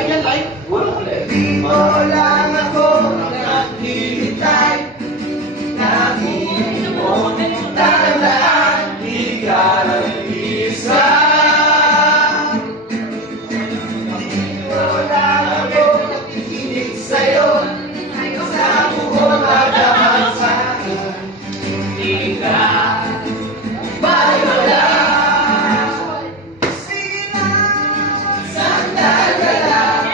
Live yan, live. Dito lang ako naghihintay. Lagi mo tandaan, di ka nag-isa. Dito lang ako nakikinig sa'yo. Sa buong nagdaman sa'kin. Di ka mawala. Sige na, sandal ka lang.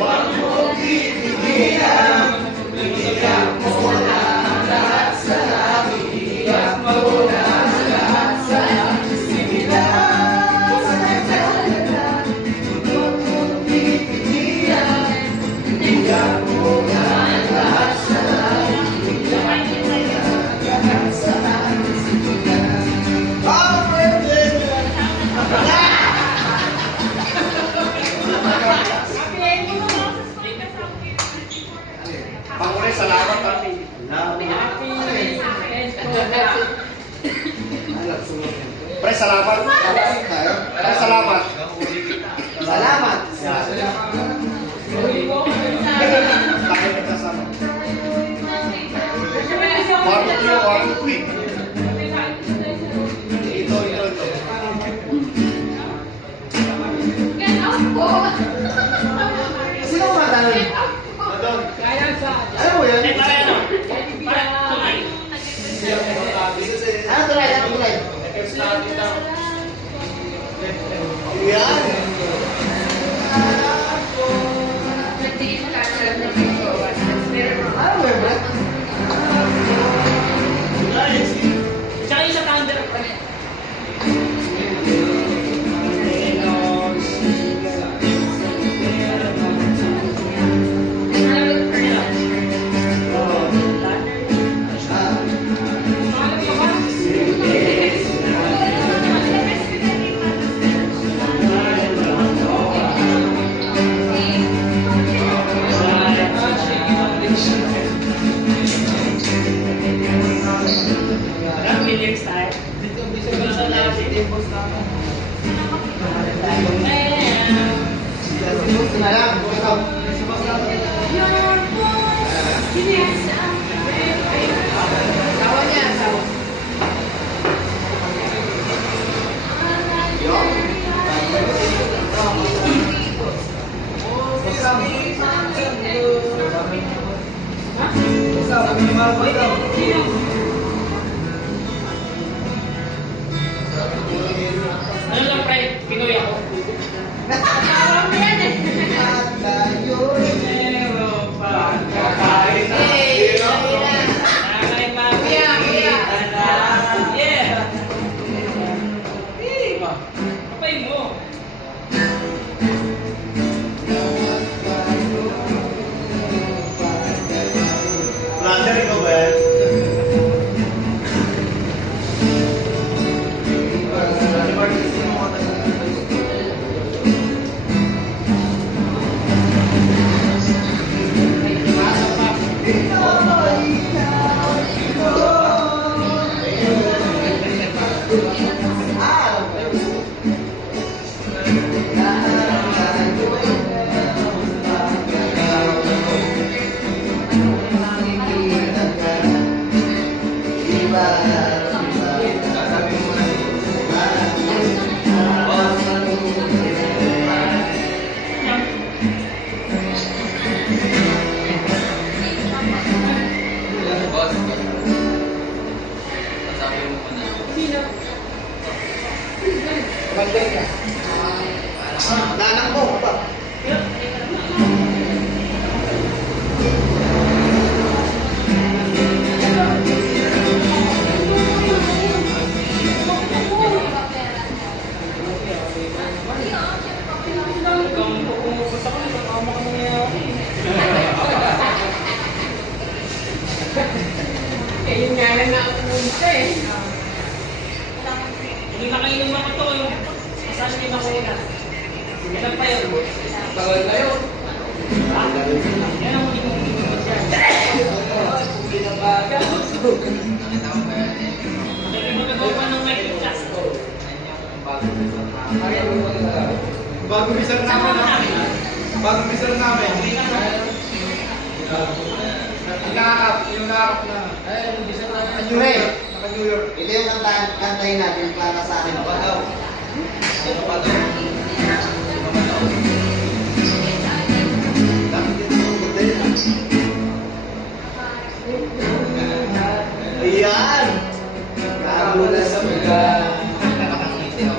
Huwag mo titigilan. Iyak mo na ang lahat sa akin. Iyak mo na ang lahat sa akin. Sige na, sandal ka lang. Huwag mo titigilan. Iyak mo na ang lahat sa akin. Iyak mo na ang lahat sa akin. Sige na. Pangulit, salamat pati. Pre, salamat. Pre, salamat. Salamat. Tayo nagkasama. Barbecue. Ito. Sino ang matanong? Madon. Alam mo yun? Ano tulay? Ano tulay? Yan. Ano mo yun, Brad? Tsaka yung sa thunder. Lyrics tayo. Ano lang, pre? Pinoy ako. Brother, ikaw ba yan? Nanak mo ba? Yun nga lang na umunta eh. Hindi na kayo yung mga to yung saan yung nakuna. Ilan pa yun? Tagal na yun. Yan ang hindi mong inumunod yan. Binabaga. Hindi mo nagawa ng Michael Jackson. Bago isang naman naman. Bagong bisor namin. Yung nakakap na. Ay, hindi siya na. New York. Naka-New York. Ito yung kantahin natin para sa akin. Sino pa daw? Sino pa daw? Ayan! Gago na sa mga.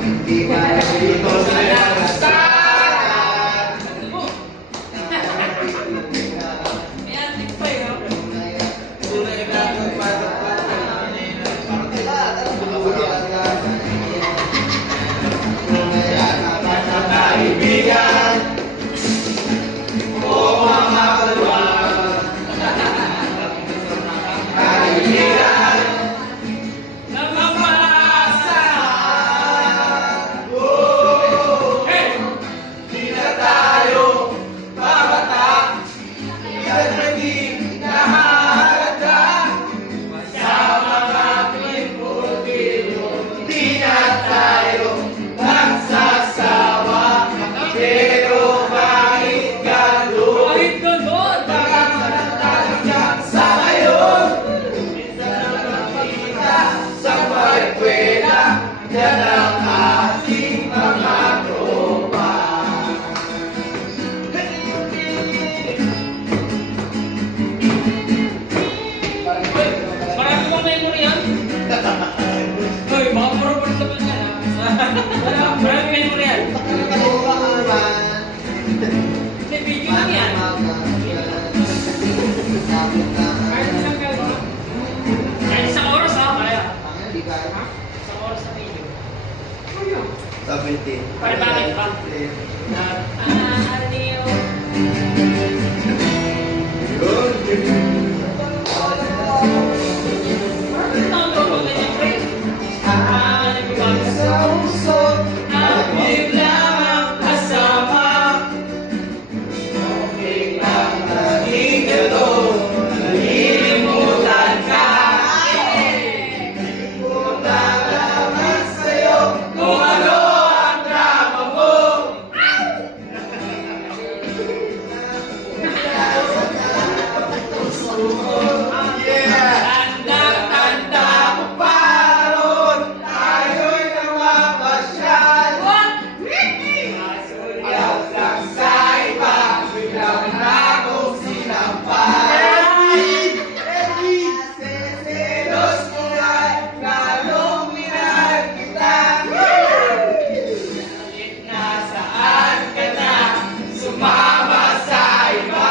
Hindi ka dito sa lasaran. Ayan, tingin pa yun. Tunay na pagpapatan. Kaibigan o mga kaluwag, kaibigan Di na tayo babata. Di na naging nahahalaga sa mga pinipultiro. Di na tayo nagsasawa. Pero kahit gano'n, Kahit ganun! baka manatagyan sa ngayon. Minsan na nakita sa pagkwela, yan ang ating mga tropa. Marami bang memory yan? Hoy, baka puro pa naman yan ha. Marami memory yan. Hindi, video lang yan. Kahit isang gano'n. Kahit isang oras ha, kaya. Isang oras na video. 17. Para bakit pa? Aliw. Ano ang lolo na niya, pre? Nagbabago sa Sa usok at biglang ang kasama. Okay lang naging ito, nalilimutan ka. Hindi ko nalaman sa'yo kung ano ang drama mo. Yeah! Tanda-tanda mo pa roon, tayo'y namamasyan. Ayaw lang sa iba, biglang na akong sinampal. Selos mo nga, lalong minahal kita. Kahit nasaan ka na, sumama sa iba.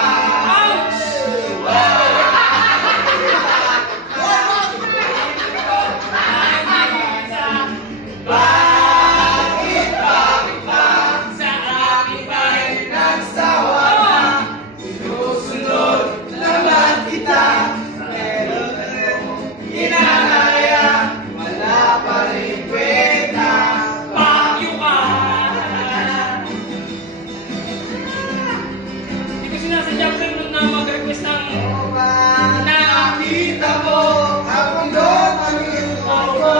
Bakit ba sa akin ba'y nagsawa na? Sinusunod naman kita, pero ginanaya, wala pa rin kwenta. Pakyo ka! Hindi ko sinasadya pre nung na mag-request ng Nakita mo, ako doon, ako.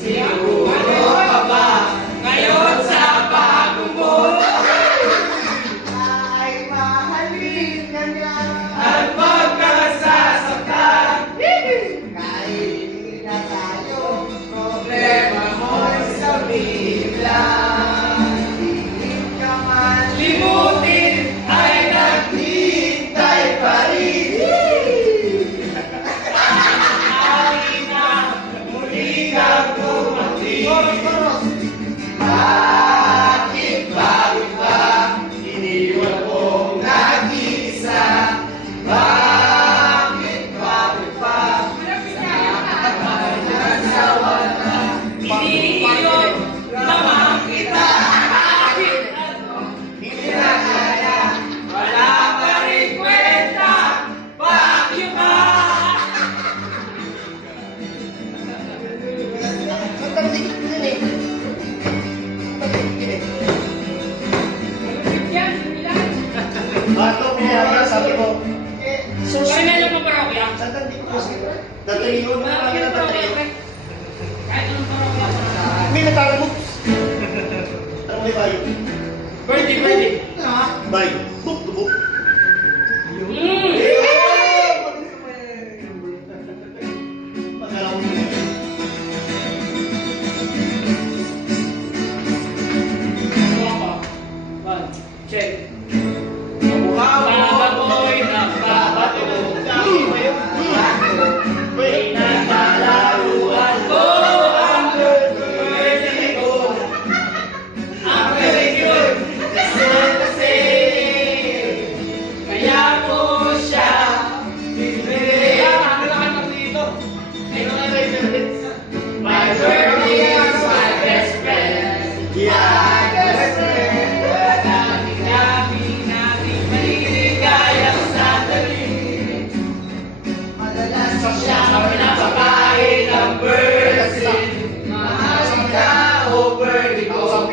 Siguro ka ba ngayon sa bago mo? Ay, mahalin ka niya. At magkasasaktan, Kahit na tayo, problema mo'y sabihin lang. pilit ka man. Limutin ay naghihintay pa rin. Muli kang bumalik. Bakit ba iniwan mong nag-iisa? Bakit ba nagsawa na? iniiyon naman kita. Hindi na kaya, wala pa rin kwenta. Bakit ba? Yan, ilan? Bato, pinaya, sabi ko. Kaya na lang ang parokya. Saan tandito ko sila? Tataligon mo lang Bakit yung ang parokya, tataligon. pre? Kahit anong parokya. May natalo mo. Ano may bayo? Pwede. Bye. Book to book. Magalaw mo yun. Check. Baboy ng babato. Wait. Pinagkalaruan ko ang birthday ko. Ang birthday kasi kaya ko siya bibili. My birthday is my best friend. Yeah. Dami-dami nating maligayang sandali. Siya ang pinapakain ng birthday. Mahal ka o birthday ko.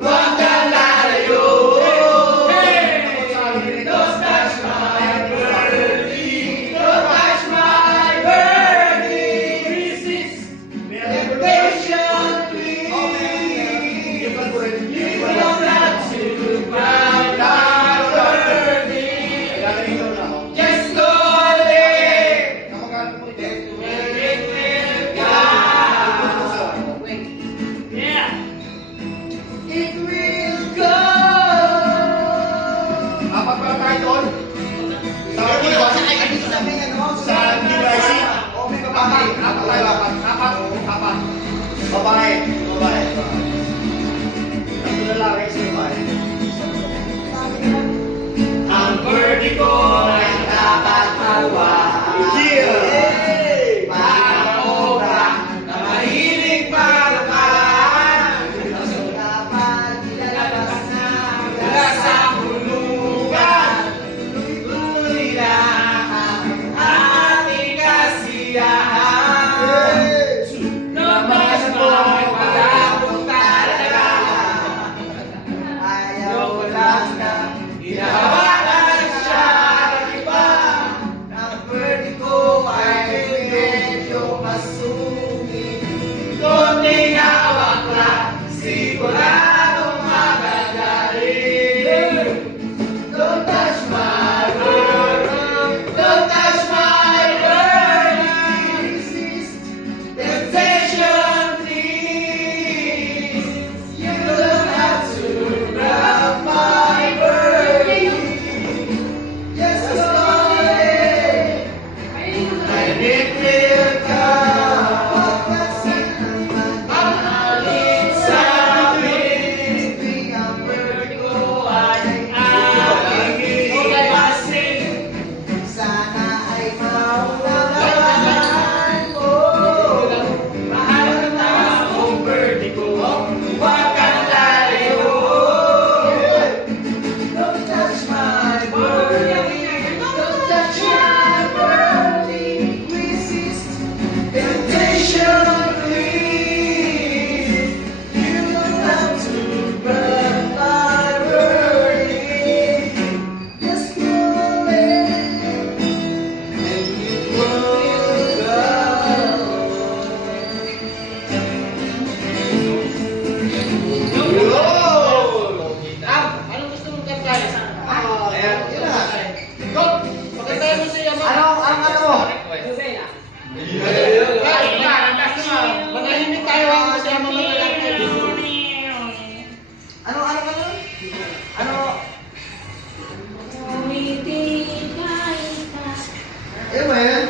Huwag kang lalayo. Don't touch my birthday. Don't touch my birthday. Resist temptation, please. You don't have to bow my birthday. Just go there. Where it will go. Yeah. It will go. Apat pala tayo doon. Sa DYC. Apat tayo, apat. Babae. Ang lalaki sa babae. Ang birthday ko ay dapat hawa. Yeah! Para obra na mahilig parapan. Mula sa bulungan, tuloy na ang ating kasiyahan. Namas mo pag-abot talaga. Ayaw ko lang na hinahawakan siya ng iba. Ang birthday ko ay medyo masungit. Konting hawak lang, siguradong magagaling. Don't touch my birthday. Don't touch my birthday. Resist temptation, please. You don't have to grab my birthday. Just go ahead. And it will come. Mahalin sa amin. Ang birthday ko ay aking ipasin. Sana ay maunawaan mo. Mahal na ang birthday ko. Huwag kang lalayo. Don't touch my birthday. Don't touch my birthday. Resist temptation, please. You don't have to burn my birthday. Just go ahead and you will go. Anong gusto mong kantahin? Pagkatayin mo siya mo. Ano mo? Manahimik tayo ako siya mo Ano? Eh, man.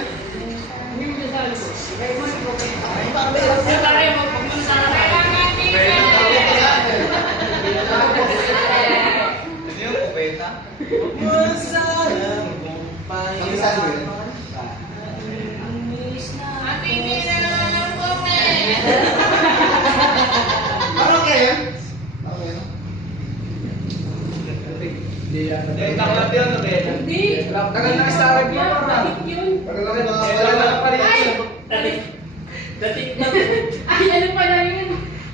Kabisado yun. Ano kayo? Okay. Taklap yun, Nobel. Tagal na sa akin yun. Tagal na pa rin yun. Dating na. Ay, ano pala yun?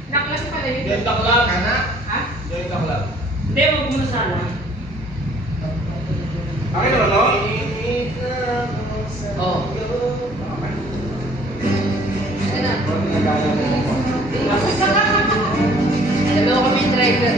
Naklas pala yun. Yung taklap. Ha? Yung taklap. Hindi, wag mo na sana. Akin naman, no? Oo. Ano na? Alam mo kami yung driver.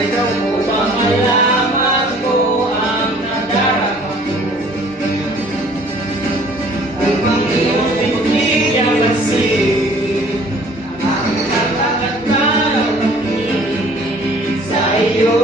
Naligaw mo. Upang malaman ko ang nadarama ko. Upang iyong bibigyan pansin ang natatakot na pag-ibig sa iyo.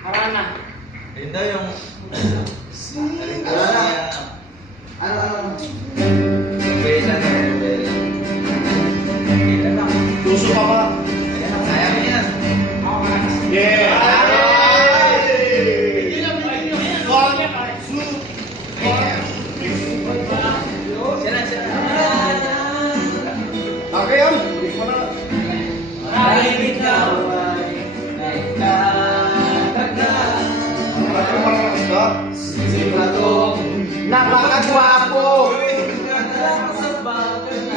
Harana. Yun daw yung... Ano? Bela na, bela. Bela na. Tuso pa ba? Ayan ang kaya mo yan. Yeah! Hindi lang, hindi lang. One, two, Siya na. Okay, yan. Ikaw na. Maraming ikaw. Ano pa ng isda? Sigurado. Napakagwapo! Sa bagay